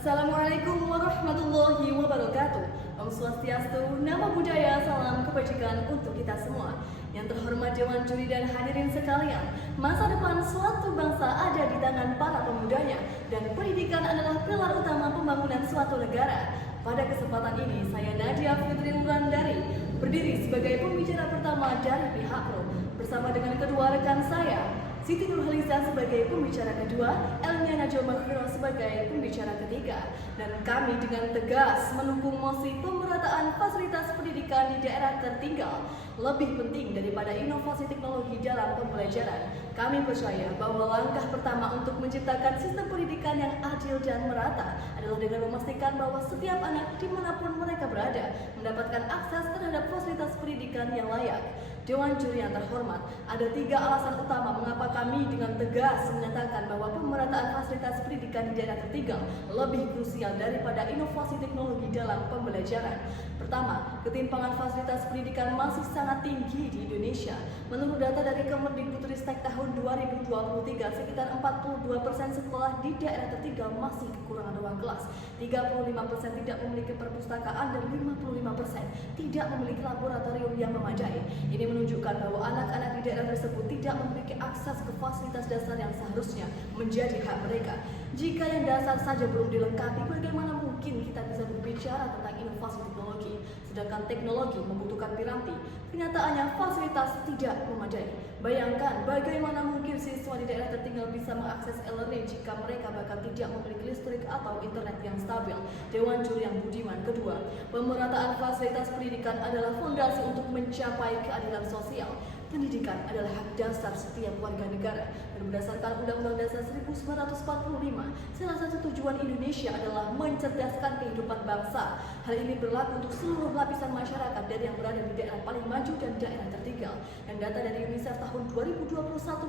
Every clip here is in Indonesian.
Assalamualaikum warahmatullahi wabarakatuh. Om Swastiastu, nama budaya, salam kebajikan untuk kita semua. Yang terhormat Dewan Juri dan hadirin sekalian, masa depan suatu bangsa ada di tangan para pemudanya, dan pendidikan adalah pilar utama pembangunan suatu negara. Pada kesempatan ini, saya Nadia Fitri Wulandari berdiri sebagai pembicara pertama dari pihak Pro, bersama dengan kedua rekan saya, Siti Nurhaliza sebagai pembicara kedua, Elnya Najwa Maghfirah sebagai pembicara ketiga. Dan kami dengan tegas mendukung mosi pemerataan fasilitas pendidikan di daerah tertinggal lebih penting daripada inovasi teknologi dalam pembelajaran. Kami percaya bahwa langkah pertama untuk menciptakan sistem pendidikan yang adil dan merata adalah dengan memastikan bahwa setiap anak dimanapun mereka berada mendapatkan akses terhadap fasilitas pendidikan yang layak. Dewan Juri yang terhormat, ada 3 alasan utama mengapa kami dengan tegas menyatakan bahwa pemerataan fasilitas pendidikan di daerah tertinggal lebih krusial daripada inovasi teknologi dalam pembelajaran. Pertama, ketimpangan fasilitas pendidikan masih sangat tinggi di Indonesia. Menurut data dari Kemendikbudristek tahun 2023, sekitar 42% sekolah di daerah tertinggal masih kekurangan ruang kelas, 35% tidak memiliki perpustakaan, dan 55% tidak memiliki laboratorium yang memadai. Ini menunjukkan bahwa anak-anak di daerah tersebut tidak memiliki akses ke fasilitas dasar yang seharusnya menjadi hak mereka. Jika yang dasar saja belum dilengkapi, bagaimana mungkin kita bisa berbicara tentang inovasi teknologi? Sedangkan teknologi membutuhkan piranti, kenyataannya fasilitas tidak memadai. Bayangkan bagaimana mungkin siswa di daerah tertinggal bisa mengakses e-learning jika mereka bahkan tidak memiliki listrik atau internet yang stabil. Dewan Juri yang budiman kedua, pemerataan fasilitas pendidikan adalah fondasi untuk mencapai keadilan sosial. Pendidikan adalah hak dasar setiap warga negara, dan berdasarkan Undang-Undang Dasar 1945, salah satu tujuan Indonesia adalah mencerdaskan kehidupan bangsa. Hal ini berlaku untuk seluruh lapisan masyarakat dari yang berada di daerah paling maju dan daerah tertinggal. Dan data dari UNICEF tahun 2021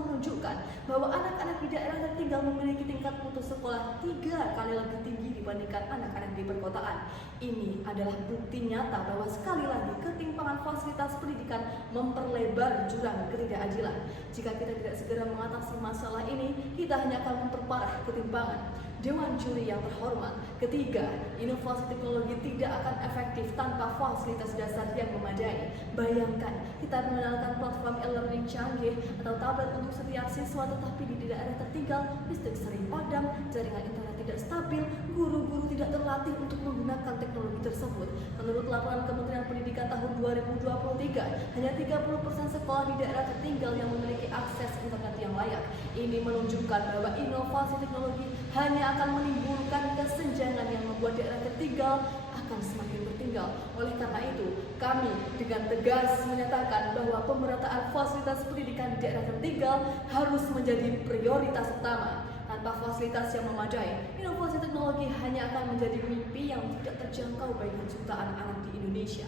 menunjukkan bahwa anak-anak di daerah tertinggal memiliki tingkat putus sekolah 3 kali lebih tinggi dibandingkan anak-anak di perkotaan. Ini adalah bukti nyata bahwa sekali lagi ketimpangan fasilitas pendidikan memperlebar jurang ketidakadilan. Jika kita tidak segera mengatasi masalah ini, kita hanya akan memperparah ketimpangan. Dewan Juri yang terhormat, ketiga, inovasi teknologi tidak akan efektif tanpa fasilitas dasar yang memadai. Bayangkan, kita mengenalkan platform e-learning canggih atau tablet untuk setiap siswa, tetapi di daerah tertinggal, listrik sering padam, jaringan internet tidak stabil, guru-guru tidak terlatih untuk menggunakan teknologi tersebut. Menurut laporan Kementerian Pendidikan tahun 2023, hanya 30% sekolah di daerah tertinggal yang memiliki akses internet yang layak. Ini menunjukkan bahwa inovasi teknologi hanya akan menimbulkan kesenjangan yang membuat daerah tertinggal akan semakin tertinggal. Oleh karena itu, kami dengan tegas menyatakan bahwa pemerataan fasilitas pendidikan di daerah tertinggal harus menjadi prioritas utama. Tanpa fasilitas yang memadai, inovasi teknologi hanya akan menjadi mimpi yang tidak terjangkau bagi jutaan anak di Indonesia.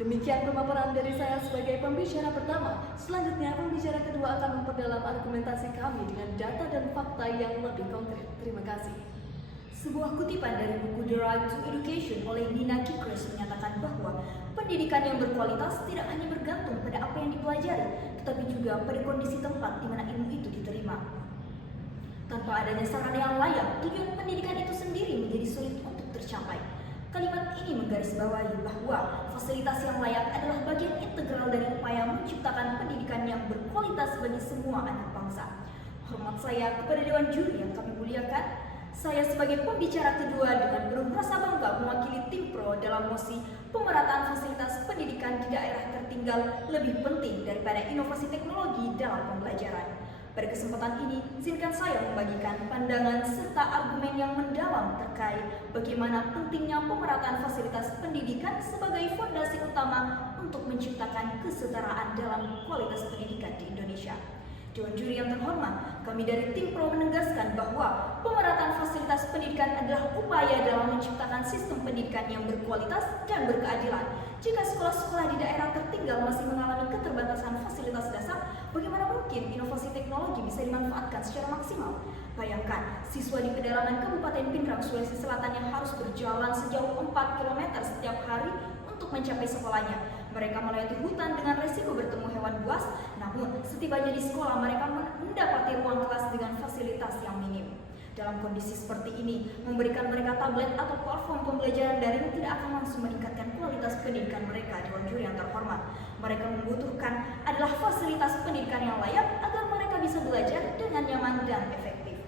Demikian pemaparan dari saya sebagai pembicara pertama. Selanjutnya, pembicara kedua akan memperdalam argumentasi kami dengan data dan fakta yang lebih konkret. Terima kasih. Sebuah kutipan dari buku The Right to Education oleh Nina Kikres menyatakan bahwa pendidikan yang berkualitas tidak hanya bergantung pada apa yang dipelajari, tetapi juga pada kondisi tempat di mana ilmu itu diterima. Tanpa adanya sarana yang layak, tujuan pendidikan itu sendiri menjadi sulit untuk tercapai. Kalimat ini menggarisbawahi bahwa fasilitas yang layak adalah bagian integral dari upaya menciptakan pendidikan yang berkualitas bagi semua anak bangsa. Hormat saya kepada Dewan Juri yang kami muliakan, saya sebagai pembicara kedua dengan penuh rasa bangga mewakili tim Pro dalam mosi pemerataan fasilitas pendidikan di daerah tertinggal lebih penting daripada inovasi teknologi dalam pembelajaran. Pada kesempatan ini, izinkan saya membagikan pandangan serta argumen yang mendalam terkait bagaimana pentingnya pemerataan fasilitas pendidikan sebagai fondasi utama untuk menciptakan kesetaraan dalam kualitas pendidikan di Indonesia. Dewan Juri yang terhormat, kami dari tim Pro menegaskan bahwa pemerataan fasilitas pendidikan adalah upaya dalam menciptakan sistem pendidikan yang berkualitas dan berkeadilan. Jika sekolah-sekolah di daerah tertinggal masih mengalami keterbatasan fasilitas dasar, bagaimana mungkin inovasi teknologi bisa dimanfaatkan secara maksimal? Bayangkan, siswa di pedalaman Kabupaten Pindrang, Sulawesi Selatan yang harus berjalan sejauh 4 km setiap hari untuk mencapai sekolahnya. Mereka melewati hutan dengan resiko bertemu hewan buas, namun setibanya di sekolah mereka mendapati ruang kelas dengan fasilitas yang minim. Dalam kondisi seperti ini, memberikan mereka tablet atau platform pembelajaran daring tidak akan langsung meningkatkan kualitas pendidikan mereka. Dewan Juri yang terhormat, mereka membutuhkan adalah fasilitas pendidikan yang layak agar mereka bisa belajar dengan nyaman dan efektif.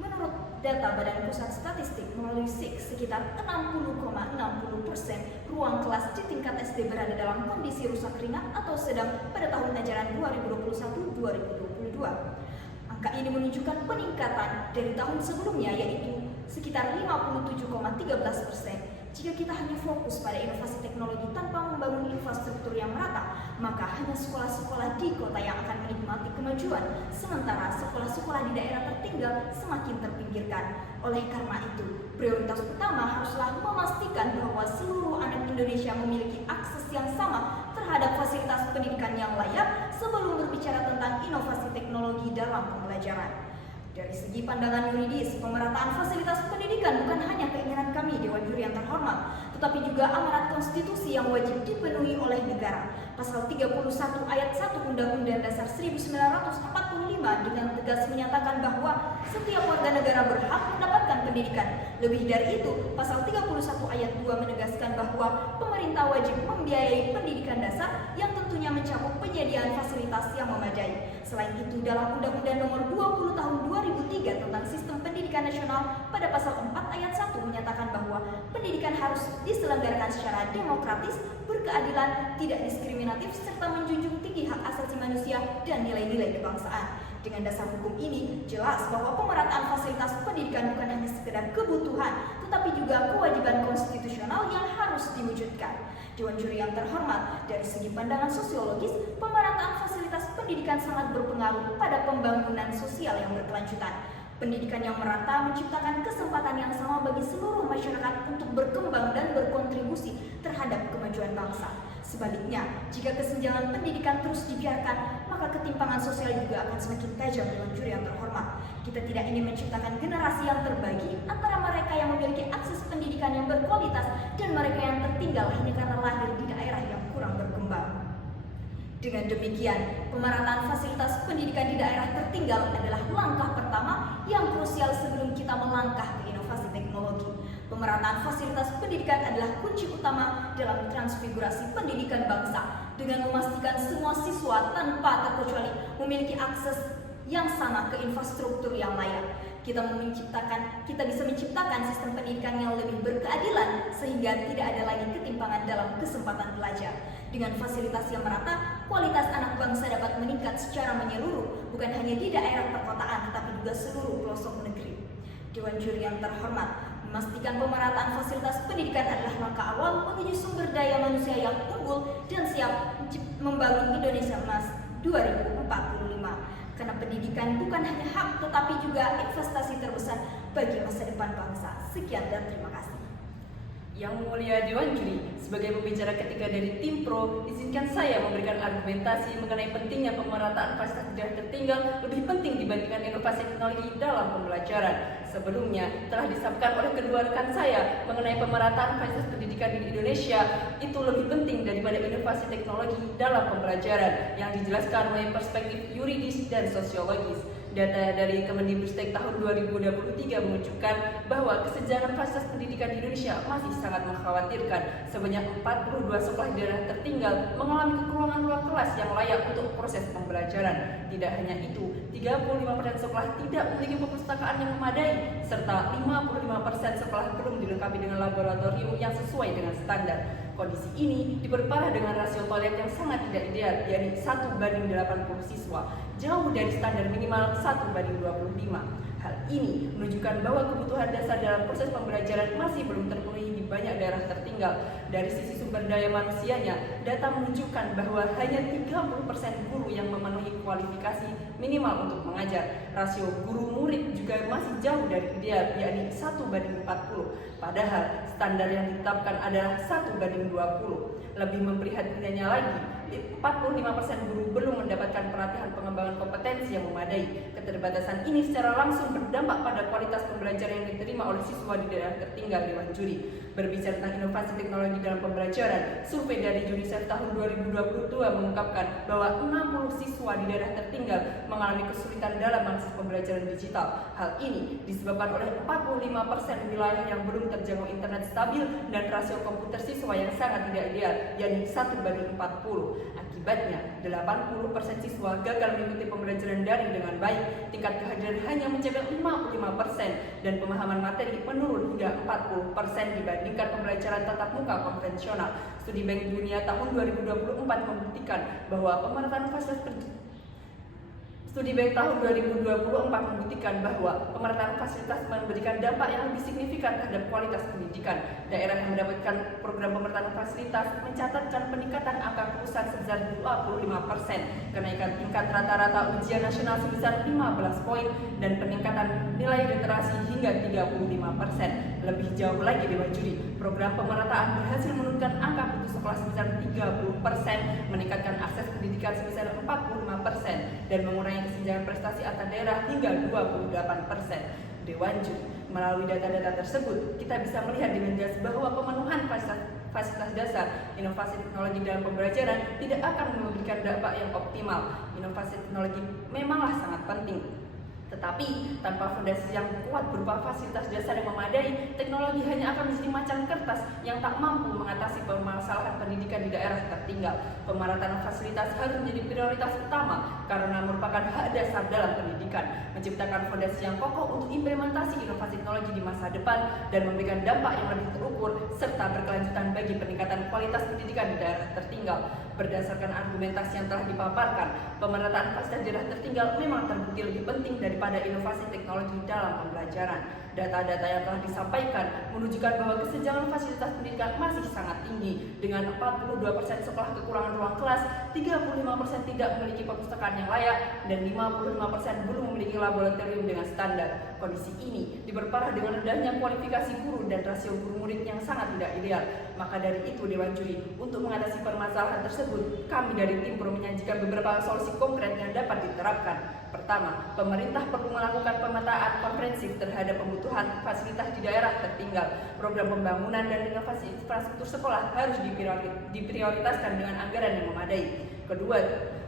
Menurut data Badan Pusat Statistik melalui SIK, sekitar 60,60% ruang kelas di tingkat SD berada dalam kondisi rusak ringan atau sedang pada tahun ajaran 2021-2022. Angka ini menunjukkan peningkatan dari tahun sebelumnya, yaitu sekitar 57,13%. Jika kita hanya fokus pada inovasi teknologi tanpa membangun infrastruktur yang merata, maka hanya sekolah-sekolah di kota yang akan menikmati kemajuan, sementara sekolah-sekolah di daerah tertinggal semakin terpinggirkan. Oleh karena itu, prioritas utama haruslah memastikan bahwa seluruh anak Indonesia memiliki akses yang sama terhadap fasilitas pendidikan yang layak sebelum berbicara tentang inovasi teknologi dalam pembelajaran. Dari segi pandangan yuridis, pemerataan fasilitas pendidikan bukan hanya keinginan kami Dewan Juri yang terhormat, tetapi juga amanat konstitusi yang wajib dipenuhi oleh negara. Pasal 31 ayat 1 Undang-Undang Dasar 1945 dengan tegas menyatakan bahwa setiap warga negara berhak mendapatkan pendidikan. Lebih dari itu, pasal 31 ayat 2 menegaskan bahwa pemerintah wajib membiayai pendidikan dasar yang tentunya mencakup penyediaan fasilitas yang memadai. Selain itu, dalam Undang-Undang Nomor 20 Tahun 2003 tentang Sistem Pendidikan Nasional pada pasal 4 ayat 1 menyatakan bahwa pendidikan harus diselenggarakan secara demokratis, berkeadilan, tidak diskriminatif, serta menjunjung tinggi hak asasi manusia dan nilai-nilai kebangsaan. Dengan dasar hukum ini, jelas bahwa pemerataan fasilitas pendidikan bukan hanya sekedar kebutuhan, tetapi juga kewajiban konstitusional yang harus diwujudkan. Dewan Juri yang terhormat, dari segi pandangan sosiologis, pemerataan fasilitas pendidikan sangat berpengaruh pada pembangunan sosial yang berkelanjutan. Pendidikan yang merata menciptakan kesempatan yang sama bagi seluruh masyarakat untuk berkembang dan berkontribusi terhadap kemajuan bangsa. Sebaliknya, jika kesenjangan pendidikan terus dibiarkan, maka ketimpangan sosial juga akan semakin tajam. Dewan Juri yang terhormat, kita tidak ingin menciptakan generasi yang terbagi antara mereka yang memiliki akses pendidikan yang berkualitas dan mereka yang tertinggal hanya karena lahir di daerah yang kurang berkembang. Dengan demikian, pemerataan fasilitas pendidikan di daerah tertinggal adalah langkah pertama yang krusial sebelum kita melangkah ke inovasi teknologi. Pemerataan fasilitas pendidikan adalah kunci utama dalam transfigurasi pendidikan bangsa, dengan memastikan semua siswa tanpa terkecuali memiliki akses yang sama ke infrastruktur yang layak. Kita bisa menciptakan sistem pendidikan yang lebih berkeadilan sehingga tidak ada lagi ketimpangan dalam kesempatan belajar. Dengan fasilitas yang merata, kualitas anak bangsa dapat meningkat secara menyeluruh, bukan hanya di daerah perkotaan tetapi juga seluruh pelosok negeri. Dewan Juri yang terhormat, memastikan pemerataan fasilitas pendidikan adalah langkah awal menuju sumber daya manusia yang unggul dan siap membangun Indonesia Emas 2045. Karena pendidikan bukan hanya hak tetapi juga investasi terbesar bagi masa depan bangsa. Sekian dan terima kasih. Yang Mulia Dewan Juri, sebagai pembicara ketiga dari tim Pro, izinkan saya memberikan argumentasi mengenai pentingnya pemerataan fasilitas daerah tertinggal lebih penting dibandingkan inovasi teknologi dalam pembelajaran. Sebelumnya telah disampaikan oleh kedua rekan saya mengenai pemerataan fasilitas pendidikan di Indonesia itu lebih penting daripada inovasi teknologi dalam pembelajaran yang dijelaskan oleh perspektif yuridis dan sosiologis. Data dari Kemendikbudristek tahun 2023 menunjukkan bahwa kesenjangan fasilitas pendidikan di Indonesia masih sangat mengkhawatirkan. Sebanyak 42 sekolah di daerah tertinggal mengalami kekurangan ruang kelas yang layak untuk proses pembelajaran. Tidak hanya itu, 35% sekolah tidak memiliki perpustakaan yang memadai, serta 55% sekolah belum dilengkapi dengan laboratorium yang sesuai dengan standar. Kondisi ini diperparah dengan rasio toilet yang sangat tidak ideal, yakni 1:80 siswa, jauh dari standar minimal 1:25. Hal ini menunjukkan bahwa kebutuhan dasar dalam proses pembelajaran masih belum terpenuhi di banyak daerah tertinggal. Dari sisi sumber daya manusianya, data menunjukkan bahwa hanya 30% guru yang memenuhi kualifikasi minimal untuk mengajar. Rasio guru murid juga masih jauh dari ideal, yakni 1:40. Padahal standar yang ditetapkan adalah 1:20. Lebih memprihatinkannya lagi, 45% guru belum mendapatkan pelatihan pengembangan kompetensi yang memadai. Keterbatasan ini secara langsung berdampak pada kualitas pembelajaran yang diterima oleh siswa di daerah tertinggal. Dewan Juri, Berbicara tentang inovasi teknologi dalam pembelajaran, survei dari UNICEF tahun 2022 mengungkapkan bahwa 60 siswa di daerah tertinggal mengalami kesulitan dalam mengakses pembelajaran digital. Hal ini disebabkan oleh 45% wilayah yang belum terjangkau internet stabil dan rasio komputer siswa yang sangat tidak ideal, yakni 1:40. Akibatnya, 80% siswa gagal mengikuti pembelajaran daring dengan baik, tingkat kehadiran hanya mencapai 55% dan pemahaman materi menurun hingga 40% dibandingkan pembelajaran tatap muka konvensional. Studi Bank Dunia tahun 2024 membuktikan bahwa pemerataan fasilitas memberikan dampak yang lebih signifikan terhadap kualitas pendidikan. Daerah yang mendapatkan program pemerataan fasilitas mencatatkan peningkatan angka kelulusan sebesar 25%, kenaikan tingkat rata-rata ujian nasional sebesar 15 poin, dan peningkatan nilai literasi hingga 35%. Lebih jauh lagi Dewan Juri, program pemerataan berhasil menurunkan angka putus sekolah sebesar 30%, meningkatkan akses pendidikan sebesar 45%, dan mengurangi kesenjangan prestasi antar daerah hingga 28%. Dewan Juri, melalui data-data tersebut, kita bisa melihat dengan jelas bahwa pemenuhan fasilitas dasar, inovasi teknologi dalam pembelajaran tidak akan memberikan dampak yang optimal. Inovasi teknologi memanglah sangat penting, tetapi tanpa fondasi yang kuat berupa fasilitas dasar yang memadai, teknologi hanya akan menjadi macam kertas yang tak mampu mengatasi permasalahan pendidikan di daerah tertinggal. Pemerataan fasilitas harus menjadi prioritas utama karena merupakan hak dasar dalam pendidikan, menciptakan fondasi yang kokoh untuk implementasi inovasi teknologi di masa depan dan memberikan dampak yang lebih terukur serta berkelanjutan bagi peningkatan kualitas pendidikan di daerah tertinggal. Berdasarkan argumentasi yang telah dipaparkan, pemerataan fasilitas daerah tertinggal memang terbukti lebih penting daripada inovasi teknologi dalam pembelajaran. Data-data yang telah disampaikan menunjukkan bahwa kesenjangan fasilitas pendidikan masih sangat tinggi, dengan 42% sekolah kekurangan ruang kelas, 35% tidak memiliki perpustakaan yang layak, dan 55% belum memiliki laboratorium dengan standar. Kondisi ini diperparah dengan rendahnya kualifikasi guru dan rasio guru murid yang sangat tidak ideal. Maka dari itu Dewan Juri, untuk mengatasi permasalahan tersebut, kami dari tim Pro menyajikan beberapa solusi konkret yang dapat diterapkan. Pertama, pemerintah perlu melakukan pemetaan komprehensif terhadap kebutuhan fasilitas di daerah tertinggal. Program pembangunan dan inovasi infrastruktur sekolah harus diprioritaskan dengan anggaran yang memadai. Kedua,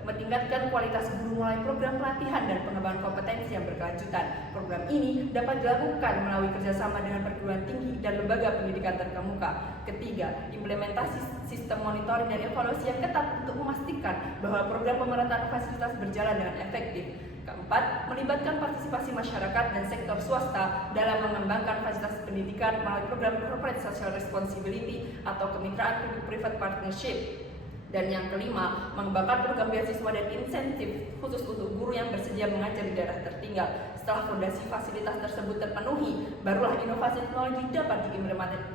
meningkatkan kualitas guru melalui program pelatihan dan pengembangan kompetensi yang berkelanjutan. Program ini dapat dilakukan melalui kerjasama dengan perguruan tinggi dan lembaga pendidikan terkemuka. Ketiga, implementasi sistem monitoring dan evaluasi yang ketat untuk memastikan bahwa program pemerataan fasilitas berjalan dengan efektif. Keempat, melibatkan partisipasi masyarakat dan sektor swasta dalam mengembangkan fasilitas pendidikan melalui program Corporate Social Responsibility atau kemitraan Public-Private Partnership. Dan yang kelima, mengembangkan program beasiswa dan insentif khusus untuk guru yang bersedia mengajar di daerah tertinggal. Setelah fondasi fasilitas tersebut terpenuhi, barulah inovasi teknologi dapat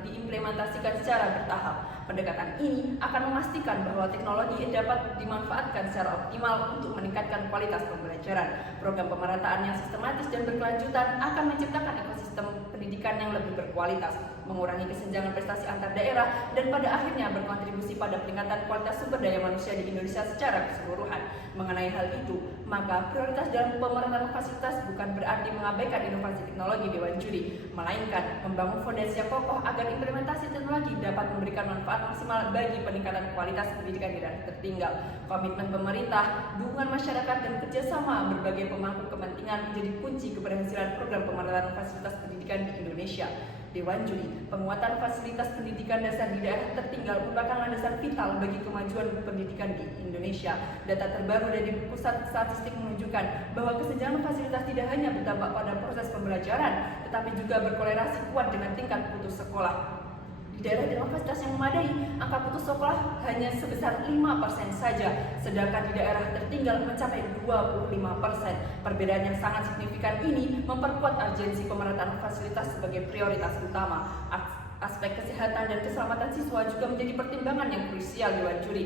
diimplementasikan secara bertahap. Pendekatan ini akan memastikan bahwa teknologi dapat dimanfaatkan secara optimal untuk meningkatkan kualitas pembelajaran. Program pemerataan yang sistematis dan berkelanjutan akan menciptakan ekosistem pendidikan yang lebih berkualitas, mengurangi kesenjangan prestasi antar daerah, dan pada akhirnya berkontribusi pada peningkatan kualitas sumber daya manusia di Indonesia secara keseluruhan. Mengenai hal itu, maka prioritas dalam pemerataan fasilitas bukan berarti mengabaikan inovasi teknologi Dewan Juri, melainkan membangun fondasi yang kokoh agar implementasi teknologi dapat memberikan manfaat maksimal bagi peningkatan kualitas pendidikan di daerah tertinggal. Komitmen pemerintah, dukungan masyarakat, dan kerjasama berbagai pemangku kepentingan menjadi kunci keberhasilan program pemerataan fasilitas pendidikan di Indonesia. Dewan Juri, penguatan fasilitas pendidikan dasar di daerah tertinggal merupakan landasan vital bagi kemajuan pendidikan di Indonesia. Data terbaru dari Pusat Statistik menunjukkan bahwa kesenjangan fasilitas tidak hanya berdampak pada proses pembelajaran, tetapi juga berkorelasi kuat dengan tingkat putus sekolah. Di daerah dengan fasilitas yang memadai, angka putus sekolah hanya sebesar 5% saja, sedangkan di daerah tertinggal mencapai 25%. Perbedaan yang sangat signifikan ini memperkuat urgensi pemerataan fasilitas sebagai prioritas utama. Aspek kesehatan dan keselamatan siswa juga menjadi pertimbangan yang krusial Dewan Juri.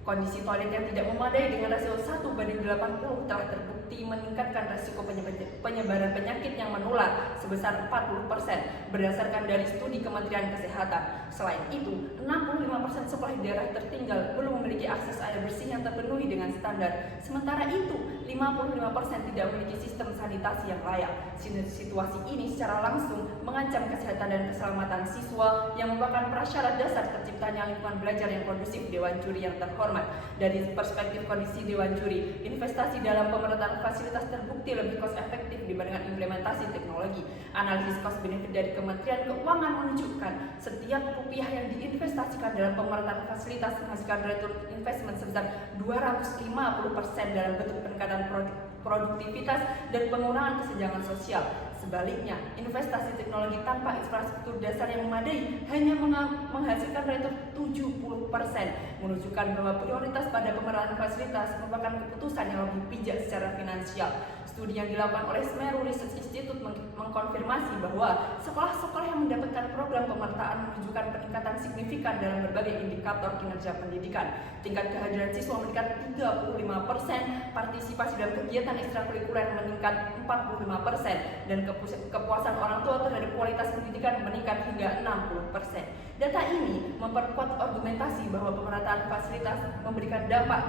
Kondisi toilet yang tidak memadai dengan rasio 1:80 telah terbukti terbukti meningkatkan resiko penyebaran penyakit yang menular sebesar 40% berdasarkan dari studi Kementerian Kesehatan. Selain itu, 65% sekolah di daerah tertinggal belum memiliki akses air bersih yang terpenuhi dengan standar. Sementara itu, 55% tidak memiliki sistem sanitasi yang layak. Situasi ini secara langsung mengancam kesehatan dan keselamatan siswa yang merupakan prasyarat dasar terciptanya lingkungan belajar yang kondusif. Dewan Juri yang terhormat, dari perspektif kondisi Dewan Juri, investasi dalam pemerataan fasilitas terbukti lebih cost efektif dibandingkan implementasi teknologi. Analisis cost benefit dari Kementerian Keuangan menunjukkan setiap rupiah yang diinvestasikan dalam pemerataan fasilitas menghasilkan return investment sebesar 250% dalam bentuk peningkatan produktivitas dan pengurangan kesenjangan sosial. Sebaliknya, investasi teknologi tanpa infrastruktur dasar yang memadai hanya menghasilkan return 70%, menunjukkan bahwa prioritas pada pemerataan fasilitas merupakan keputusan yang lebih bijak secara finansial. Studi yang dilakukan oleh Semeru Research Institute mengkonfirmasi bahwa sekolah-sekolah yang mendapatkan program pemerataan menunjukkan peningkatan signifikan dalam berbagai indikator kinerja pendidikan. Tingkat kehadiran siswa meningkat 35%, partisipasi dalam kegiatan ekstrakurikuler meningkat 45%, dan kepuasan orang tua terhadap kualitas pendidikan meningkat hingga 60%. Data ini memperkuat argumentasi bahwa pemerataan fasilitas memberikan dampak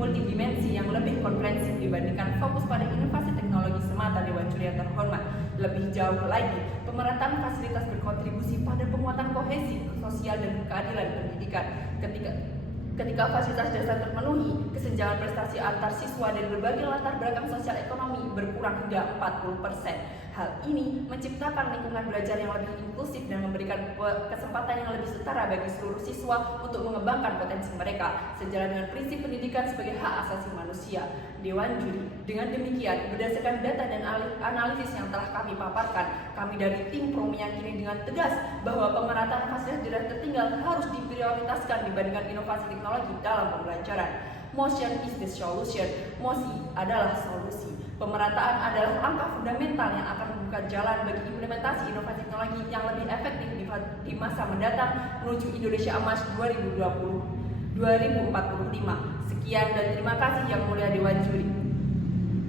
multidimensi yang lebih komprehensif dibandingkan fokus pada inovasi teknologi semata. Dewan Juri yang terhormat, lebih jauh lagi, pemerataan fasilitas berkontribusi pada penguatan kohesi sosial dan keadilan pendidikan. Ketika fasilitas dasar terpenuhi, kesenjangan prestasi antar siswa dari berbagai latar belakang sosial ekonomi berkurang hingga 40%. Hal ini menciptakan lingkungan belajar yang lebih inklusif dan memberikan kesempatan yang lebih setara bagi seluruh siswa untuk mengembangkan potensi mereka, sejalan dengan prinsip pendidikan sebagai hak asasi manusia. Dewan Juri, dengan demikian, berdasarkan data dan analisis yang telah kami paparkan, kami dari tim Pro meyakini dengan tegas bahwa pemerataan fasilitas daerah tertinggal harus diprioritaskan dibandingkan inovasi teknologi dalam pembelajaran. Motion is the solution. Mosi adalah solusi. Pemerataan adalah langkah fundamental yang akan membuka jalan bagi implementasi inovasi teknologi yang lebih efektif di masa mendatang menuju Indonesia Emas 2045. Sekian dan terima kasih Yang Mulia Dewan Juri.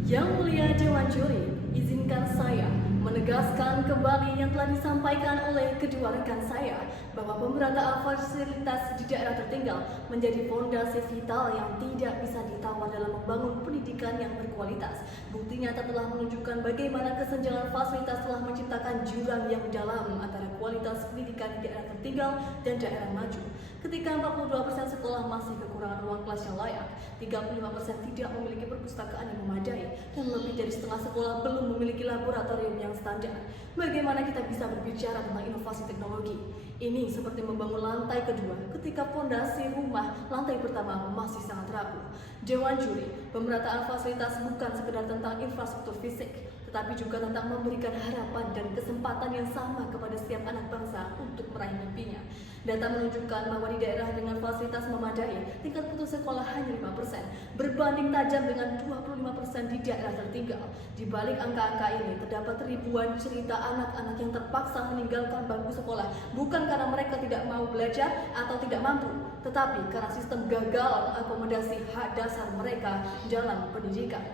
Yang Mulia Dewan Juri, izinkan saya menegaskan kembali yang telah disampaikan oleh kedua rekan saya bahwa pemerataan fasilitas di daerah tertinggal menjadi fondasi vital yang tidak bisa ditawar dalam membangun pendidikan yang berkualitas. Bukti nyata telah menunjukkan bagaimana kesenjangan fasilitas telah menciptakan jurang yang dalam antara kualitas pendidikan di daerah tertinggal dan daerah maju. Ketika 42% sekolah masih kekurangan ruang kelas yang layak, 35% tidak memiliki perpustakaan yang memadai, dan lebih dari setengah sekolah belum memiliki laboratorium yang standar. Bagaimana kita bisa berbicara tentang inovasi teknologi? Ini seperti membangun lantai kedua ketika fondasi rumah lantai pertama masih sangat rapuh. Dewan Juri, pemerataan fasilitas bukan sekedar tentang infrastruktur fisik, tetapi juga tentang memberikan harapan dan kesempatan yang sama kepada setiap anak bangsa untuk meraih mimpinya. Data menunjukkan bahwa di daerah dengan fasilitas memadai, tingkat putus sekolah hanya 5%, berbanding tajam dengan 25% di daerah tertinggal. Di balik angka-angka ini, terdapat ribuan cerita anak-anak yang terpaksa meninggalkan bangku sekolah, bukan karena mereka tidak mau belajar atau tidak mampu, tetapi karena sistem gagal mengakomodasi hak dasar mereka dalam pendidikan.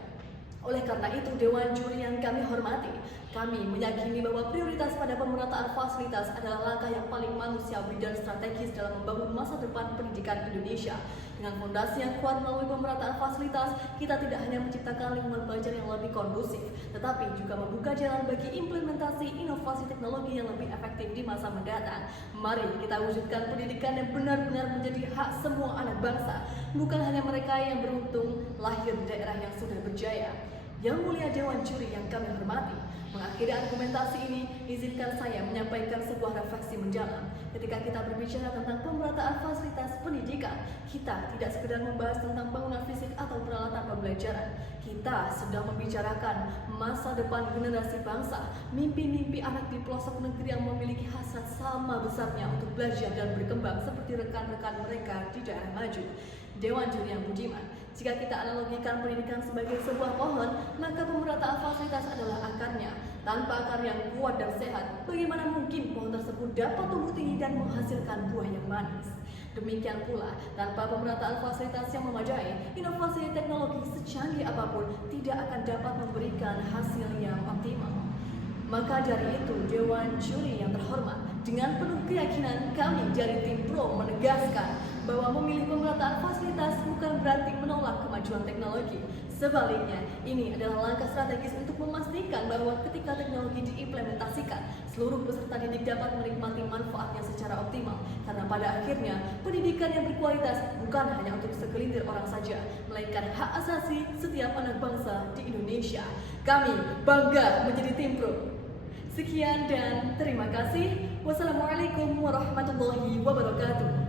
Oleh karena itu, Dewan Juri yang kami hormati, kami meyakini bahwa prioritas pada pemerataan fasilitas adalah langkah yang paling manusiawi dan strategis dalam membangun masa depan pendidikan Indonesia. Dengan fondasi yang kuat melalui pemerataan fasilitas, kita tidak hanya menciptakan lingkungan belajar yang lebih kondusif, tetapi juga membuka jalan bagi implementasi inovasi teknologi yang lebih efektif di masa mendatang. Mari kita wujudkan pendidikan yang benar-benar menjadi hak semua anak bangsa, bukan hanya mereka yang beruntung lahir di daerah yang sudah berjaya. Yang Mulia Dewan Juri yang kami hormati, mengakhiri argumentasi ini, izinkan saya menyampaikan sebuah refleksi mendalam. Ketika kita berbicara tentang pemerataan fasilitas pendidikan, kita tidak sekedar membahas tentang bangunan fisik atau peralatan pembelajaran. Kita sedang membicarakan masa depan generasi bangsa, mimpi-mimpi anak di pelosok negeri yang memiliki hasrat sama besarnya untuk belajar dan berkembang seperti rekan-rekan mereka di daerah maju. Dewan Juri yang budiman, jika kita analogikan pendidikan sebagai sebuah pohon, maka pemerataan fasilitas adalah akarnya. Tanpa akar yang kuat dan sehat, bagaimana mungkin pohon tersebut dapat tumbuh tinggi dan menghasilkan buah yang manis? Demikian pula, tanpa pemerataan fasilitas yang memadai, inovasi teknologi secanggih apapun tidak akan dapat memberikan hasil yang optimal. Maka dari itu, Dewan Juri yang terhormat, dengan penuh keyakinan kami dari tim Pro menegaskan bahwa memilih pemerataan fasilitas bukan berarti menolak kemajuan teknologi. Sebaliknya, ini adalah langkah strategis untuk memastikan bahwa ketika teknologi diimplementasikan, seluruh peserta didik dapat menikmati manfaatnya secara optimal. Karena pada akhirnya, pendidikan yang berkualitas bukan hanya untuk segelintir orang saja, melainkan hak asasi setiap anak bangsa di Indonesia. Kami bangga menjadi tim Pro. Sekian dan terima kasih. Wassalamualaikum warahmatullahi wabarakatuh.